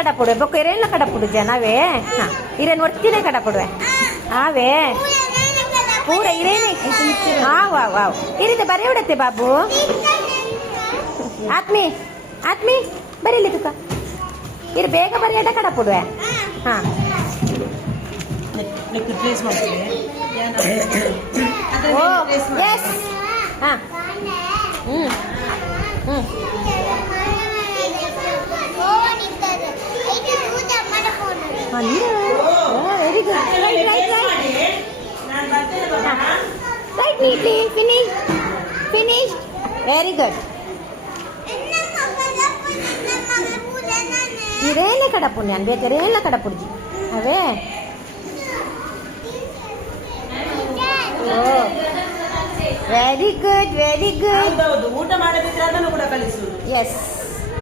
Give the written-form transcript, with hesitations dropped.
ಕಡಪುಡುವೆ ಬೊಕ್ಕ ಇರೇನ ಕಡಪುಡು ಜನವೇ ಹಾ ಇರೇನು ಒರ್ತಿನೇ ಕಡಪುಡುವೆ ಆವೇ ಪೂರ ಇರೇನೆ ಆವ್ ಆವ್ ಆವ್ ಇರಿದೆ ಬರೀ ಬಿಡತ್ತೆ ಬಾಬು ಆತ್ಮಿ ಆತ್ಮಿ ಬರೀಲಿ ತುಕ ಇರು ಬೇಗ ಬರೆಯದ ಕಡಪುಡುವೆ ಹಾ ಓ ಎಸ್ ಹಾ ಹ್ಞೂ ಹ್ಞೂ very good right right right neatly finish finish very good ಇರೇನ ಕಡಪು ನಾನು ಬೇಕಾರೇನ ಕಡಪುಡ್ಜಿ ಅವೇ ಓ ವೆರಿ ಗುಡ್ ವೆರಿ ಗುಡ್ ಊಟ ಮಾಡದಿದ್ರೆ ಅದನ್ನು ಕೂಡ ಕಲಿಸುವುದು ಎಸ್